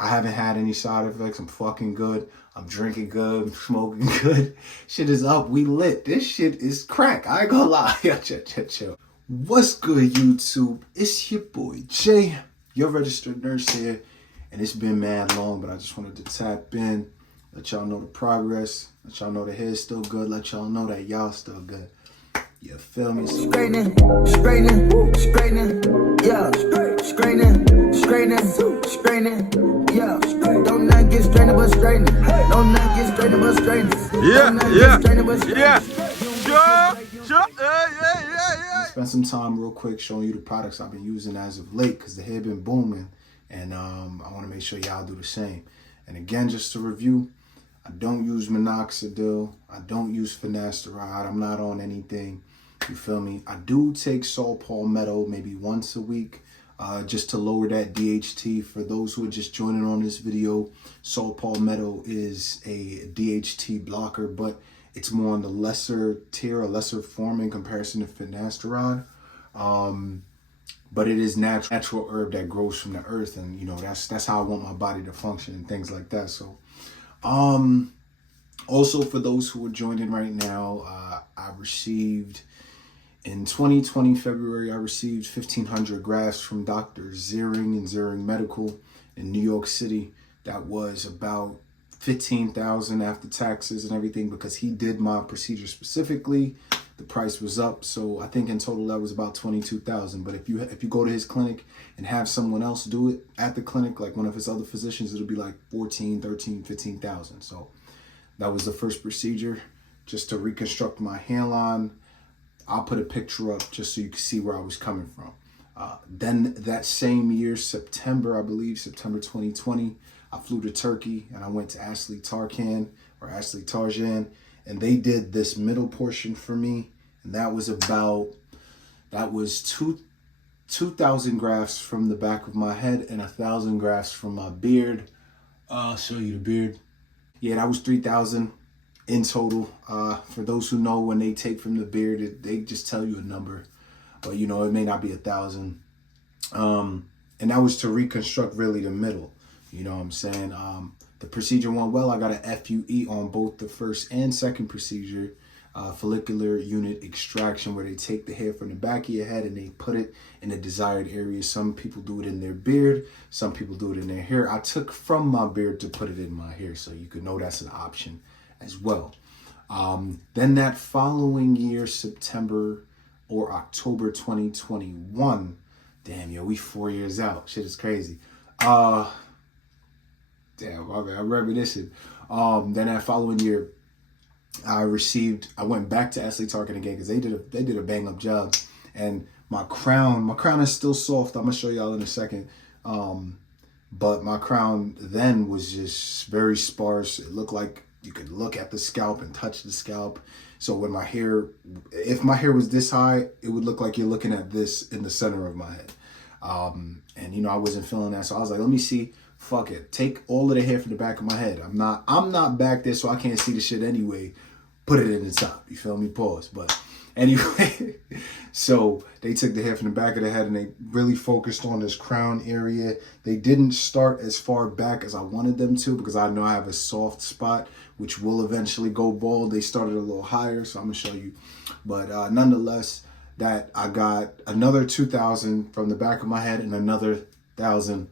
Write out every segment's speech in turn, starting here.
I haven't had any side effects. I'm fucking good. I'm drinking good. I'm smoking good. Shit is up. We lit. This shit is crack. I ain't gonna lie. Chill. What's good, YouTube? It's your boy Jay, your registered nurse here. And it's been mad long, but I just wanted to tap in, let y'all know the progress, let y'all know the hair's still good, let y'all know that y'all still good. You feel me? Straightening, yeah. Straightening, yeah. Don't not get strained but straightening. Don't not get strained but straightening. Yeah. Spend some time real quick showing you the products I've been using as of late because the hair been booming, and I want to make sure y'all do the same. And again, just to review, I don't use minoxidil. I don't use finasteride. I'm not on anything. You feel me? I do take saw palmetto maybe once a week just to lower that DHT. For those who are just joining on this video, saw palmetto is a DHT blocker, but it's more on the lesser tier, a lesser form in comparison to finasteride. But it is natural herb that grows from the earth, and you know that's how I want my body to function and things like that. So also for those who are joining right now, I received in 2020 February, I received 1,500 grafts from Dr. Ziering and Ziering Medical in New York City. That was about $15,000 after taxes and everything because he did my procedure specifically. The price was up, so I think in total that was about $22,000. But if you go to his clinic and have someone else do it at the clinic, like one of his other physicians, it'll be like $14,000, $13,000, $15,000. So that was the first procedure, just to reconstruct my hairline. I'll put a picture up just so you can see where I was coming from. Then that same year, September 2020, I flew to Turkey and I went to Asli Tarjan, and they did this middle portion for me. And that was 2,000 grafts from the back of my head and 1,000 grafts from my beard. I'll show you the beard. Yeah, that was 3,000 in total. For those who know, when they take from the beard, they just tell you a number, but you know, it may not be 1,000. And that was to reconstruct really the middle. You know what I'm saying? The procedure went well. I got an FUE on both the first and second procedure, follicular unit extraction, where they take the hair from the back of your head and they put it in the desired area. Some people do it in their beard. Some people do it in their hair. I took from my beard to put it in my hair, so you could know that's an option as well. Then that following year, September or October 2021, damn, yo, we 4 years out. Shit is crazy. Damn, I remember this shit. Then that following year, I went back to Asli Tarkin again because they did a bang up job, and my crown is still soft. I'm gonna show y'all in a second. But my crown then was just very sparse. It looked like you could look at the scalp and touch the scalp. So when if my hair was this high, it would look like you're looking at this in the center of my head. And you know, I wasn't feeling that. So I was like, let me see, fuck it. Take all of the hair from the back of my head. I'm not back there, so I can't see the shit anyway. Put it in the top. You feel me? Pause. But anyway, so they took the hair from the back of the head and they really focused on this crown area. They didn't start as far back as I wanted them to because I know I have a soft spot, which will eventually go bald. They started a little higher, so I'm gonna show you. But nonetheless, that I got another 2,000 from the back of my head and another 1,000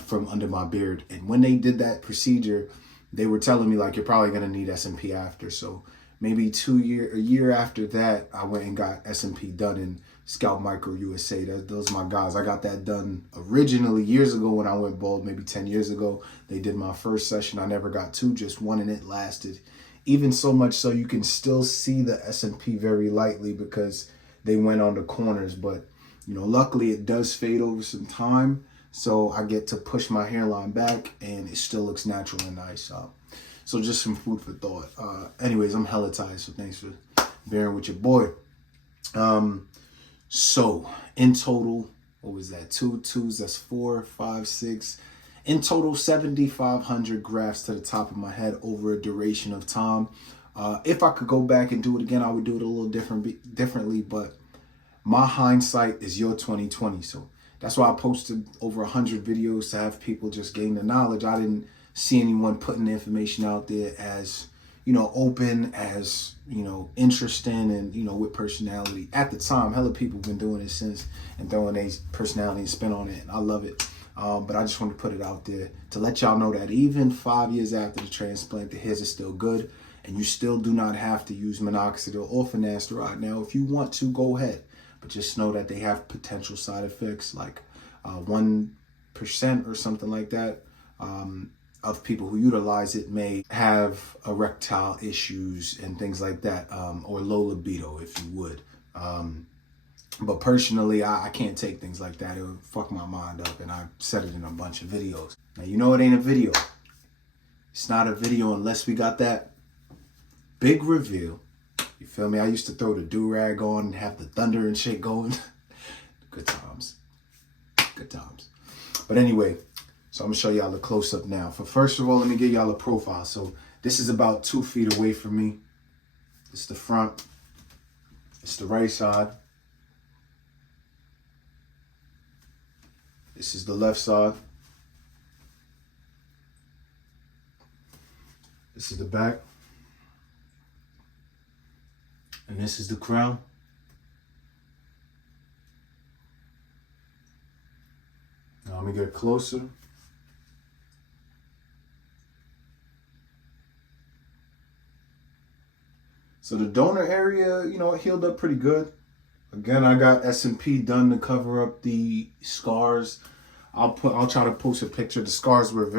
from under my beard. And when they did that procedure, they were telling me like, you're probably gonna need SMP after. So maybe a year after that, I went and got SMP done in Scalp Micro USA. Those are my guys. I got that done originally years ago when I went bald, maybe 10 years ago. They did my first session. I never got two, just one, and it lasted. Even so much so you can still see the SMP very lightly because they went on the corners. But you know, luckily it does fade over some time. So I get to push my hairline back and it still looks natural and nice. So just some food for thought. Anyways, I'm hella tired, so thanks for bearing with your boy. So in total, what was that? 2 2s, that's 4, 5, 6. In total, 7,500 grafts to the top of my head over a duration of time. If I could go back and do it again, I would do it a little differently, but my hindsight is your 2020. So That's why I posted over 100 videos to have people just gain the knowledge. I didn't see anyone putting the information out there as, open, as, interesting, and, with personality. At the time, hella people been doing it since and throwing their personality and spin on it. And I love it. But I just want to put it out there to let y'all know that even 5 years after the transplant, the hairs are still good. And you still do not have to use minoxidil or finasteride. Now, if you want to, go ahead. But just know that they have potential side effects, like 1% or something like that of people who utilize it may have erectile issues and things like that, or low libido, if you would. But personally, I can't take things like that. It would fuck my mind up, and I said it in a bunch of videos. Now, it ain't a video. It's not a video unless we got that big reveal. You feel me? I used to throw the do-rag on and have the thunder and shit going. Good times. Good times. But anyway, so I'm going to show y'all the close-up now. First of all, let me give y'all a profile. So this is about 2 feet away from me. It's the front. It's the right side. This is the left side. This is the back. And this is the crown. Now let me get closer. So the donor area, it healed up pretty good. Again, I got S&P done to cover up the scars. I'll try to post a picture. The scars were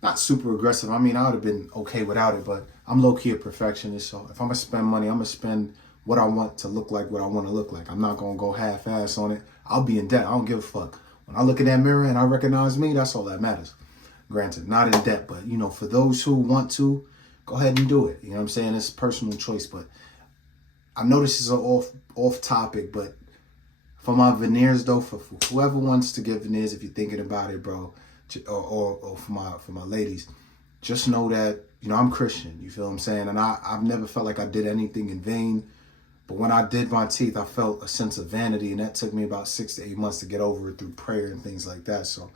not super aggressive. I mean, I would have been okay without it, but I'm low-key a perfectionist. So if I'm going to spend money, I'm going to spend what I want to look like, what I want to look like. I'm not going to go half-ass on it. I'll be in debt. I don't give a fuck. When I look in that mirror and I recognize me, that's all that matters. Granted, not in debt, but, for those who want to, go ahead and do it. You know what I'm saying? It's a personal choice, but I know this is an off topic, but for my veneers, though, for whoever wants to get veneers, if you're thinking about it, bro, or for my ladies, just know that I'm Christian. You feel what I'm saying? And I've never felt like I did anything in vain. But when I did my teeth, I felt a sense of vanity, and that took me about 6 to 8 months to get over it through prayer and things like that. So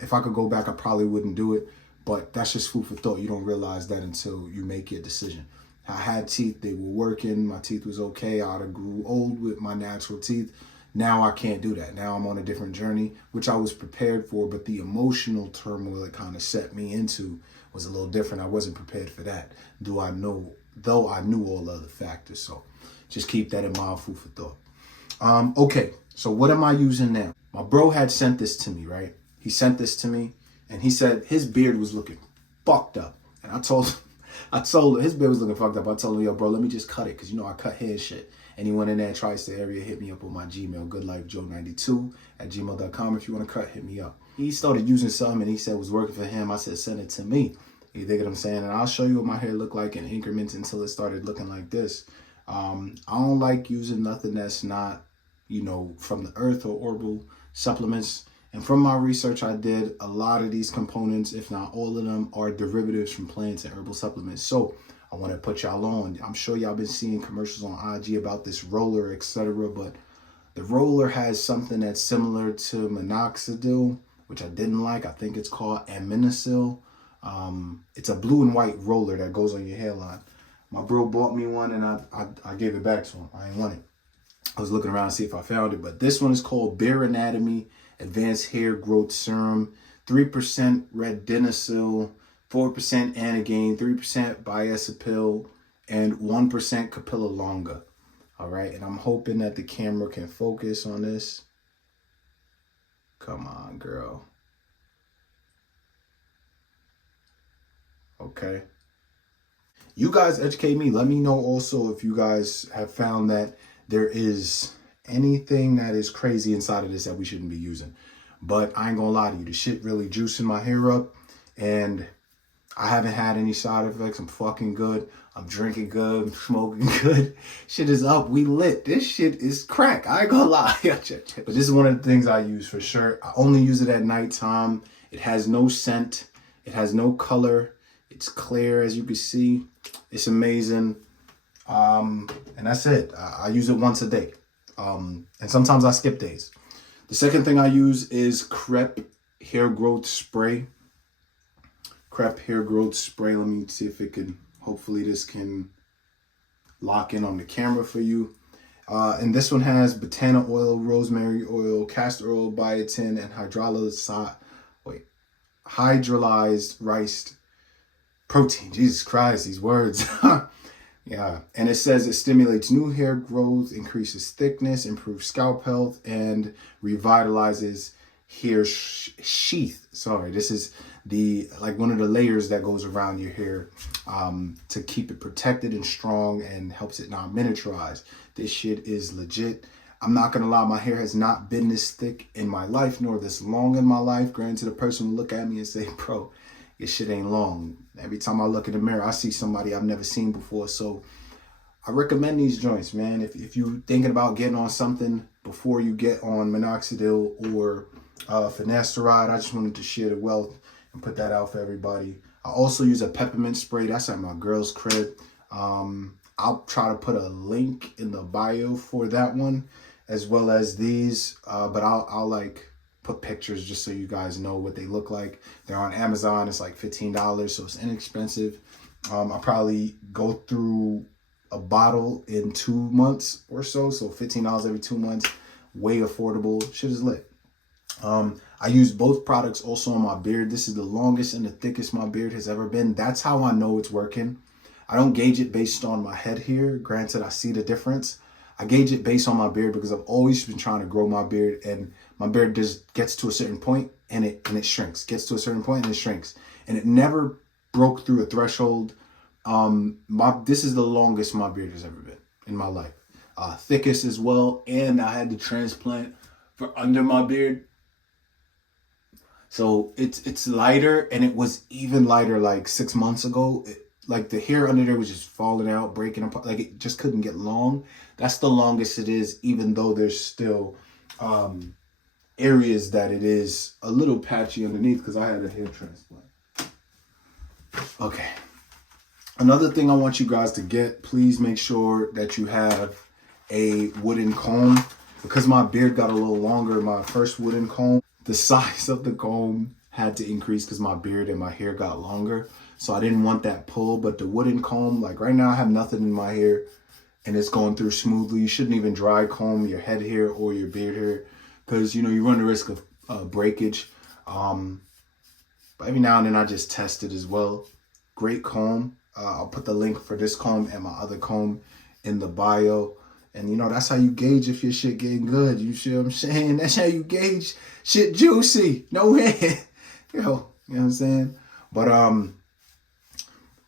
if I could go back, I probably wouldn't do it. But that's just food for thought. You don't realize that until you make your decision. I had teeth, they were working, my teeth was okay. I grew old with my natural teeth. Now I can't do that. Now I'm on a different journey, which I was prepared for, but the emotional turmoil it kind of set me into was a little different. I wasn't prepared for that, though I knew all the other factors. So just keep that in mind, food for thought. Okay, so what am I using now? My bro had sent this to me, right? He sent this to me, and he said his beard was looking fucked up. And I told him his beard was looking fucked up. I told him, yo, bro, let me just cut it, because I cut hair and shit. Anyone in that tri-state area, hit me up on my Gmail, goodlifejoe92@gmail.com. If you want to cut, hit me up. He started using something, and he said it was working for him. I said, send it to me. You dig what I'm saying? And I'll show you what my hair looked like in increments until it started looking like this. I don't like using nothing that's not, from the earth or herbal supplements. And from my research I did, a lot of these components, if not all of them, are derivatives from plants and herbal supplements. So I want to put y'all on. I'm sure y'all been seeing commercials on IG about this roller, etc. But the roller has something that's similar to minoxidil, which I didn't like. I think it's called aminocil. It's a blue and white roller that goes on your hairline. My bro bought me one, and I gave it back to him. I ain't want it. I was looking around to see if I found it, but this one is called Bare Anatomy Advanced Hair Growth Serum. 3% retinol, 4% anagen, 3% biacipil, and 1% capilla longa. All right, and I'm hoping that the camera can focus on this. Come on, girl. Okay. You guys educate me. Let me know also if you guys have found that there is anything that is crazy inside of this that we shouldn't be using. But I ain't gonna lie to you, the shit really juicing my hair up, and I haven't had any side effects. I'm fucking good. I'm drinking good. I'm smoking good. Shit is up. We lit. This shit is crack. I ain't gonna lie. But this is one of the things I use for sure. I only use it at nighttime. It has no scent. It has no color. It's clear, as you can see. It's amazing. And that's it. I use it once a day. And sometimes I skip days. The second thing I use is Crep hair growth spray. Crep hair growth spray. Let me see if it can, hopefully this can lock in on the camera for you. And this one has botana oil, rosemary oil, castor oil, biotin, and hydrolyzed rice protein. Jesus Christ, these words. Yeah, and it says it stimulates new hair growth, increases thickness, improves scalp health, and revitalizes hair sheath. Sorry, this is the one of the layers that goes around your hair to keep it protected and strong, and helps it not miniaturize. This shit is legit. I'm not gonna lie, my hair has not been this thick in my life, nor this long in my life. Granted, a person will look at me and say, bro, your shit ain't long. Every time I look in the mirror, I see somebody I've never seen before. So I recommend these joints, man. If you're thinking about getting on something before you get on minoxidil or finasteride, I just wanted to share the wealth and put that out for everybody. I also use a peppermint spray. That's at my girl's crib. I'll try to put a link in the bio for that one, as well as these. But I'll put pictures just so you guys know what they look like. They're on Amazon. It's like $15, so it's inexpensive. I'll probably go through a bottle in 2 months or so. So $15 every 2 months, way affordable. Shit is lit. I use both products also on my beard. This is the longest and the thickest my beard has ever been. That's how I know it's working. I don't gauge it based on my head here. Granted, I see the difference. I gauge it based on my beard because I've always been trying to grow my beard, and my beard just gets to a certain point and it shrinks. Gets to a certain point and it shrinks. And it never broke through a threshold. This is the longest my beard has ever been in my life. Thickest as well. And I had the transplant for under my beard. So it's lighter, and it was even lighter like 6 months ago. The hair under there was just falling out, breaking apart. Like, it just couldn't get long. That's the longest it is, even though there's still areas that it is a little patchy underneath because I had a hair transplant. Okay. Another thing I want you guys to get, please make sure that you have a wooden comb. Because my beard got a little longer, my first wooden comb, the size of the comb had to increase because my beard and my hair got longer. So I didn't want that pull, but the wooden comb, like right now I have nothing in my hair and it's going through smoothly. You shouldn't even dry comb your head hair or your beard hair because, you run the risk of breakage. But every now and then I just test it as well. Great comb. I'll put the link for this comb and my other comb in the bio. And, that's how you gauge if your shit getting good. You see what I'm saying? That's how you gauge shit juicy. No way. You know what I'm saying? But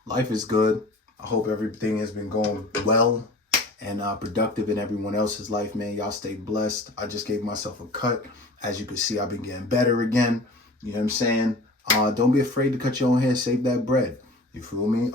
life is good. I hope everything has been going well and productive in everyone else's life, man. Y'all stay blessed. I just gave myself a cut. As you can see, I've been getting better again. You know what I'm saying? Don't be afraid to cut your own hair. Save that bread. You feel me?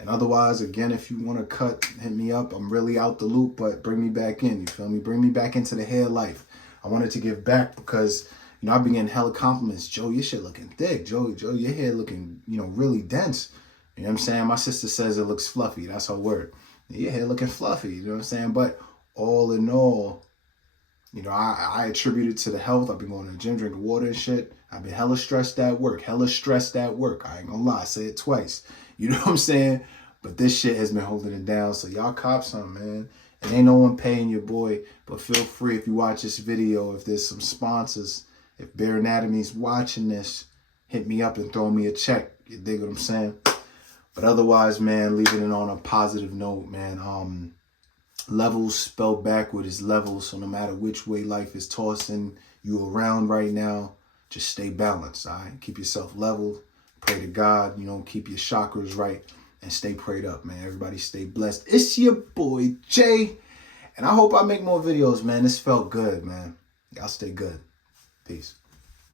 And otherwise, again, if you want to cut, hit me up. I'm really out the loop, but bring me back in. You feel me? Bring me back into the hair life. I wanted to give back because, I've been getting hella compliments. Joe, your shit looking thick. Joe, your hair looking, really dense. You know what I'm saying? My sister says it looks fluffy. That's her word. Your hair looking fluffy. You know what I'm saying? But all in all, I attribute it to the health. I've been going to the gym, drinking water and shit. I've been hella stressed at work. I ain't gonna lie. I say it twice. You know what I'm saying? But this shit has been holding it down. So y'all cop some, man. And ain't no one paying your boy. But feel free, if you watch this video, if there's some sponsors, if Bare Anatomy's watching this, hit me up and throw me a check. You dig what I'm saying? But otherwise, man, leaving it on a positive note, man. Levels spelled backward is levels. So no matter which way life is tossing you around right now, just stay balanced, all right? Keep yourself leveled. Pray to God, keep your chakras right and stay prayed up, man. Everybody stay blessed. It's your boy, Jay. And I hope I make more videos, man. This felt good, man. Y'all stay good. Peace.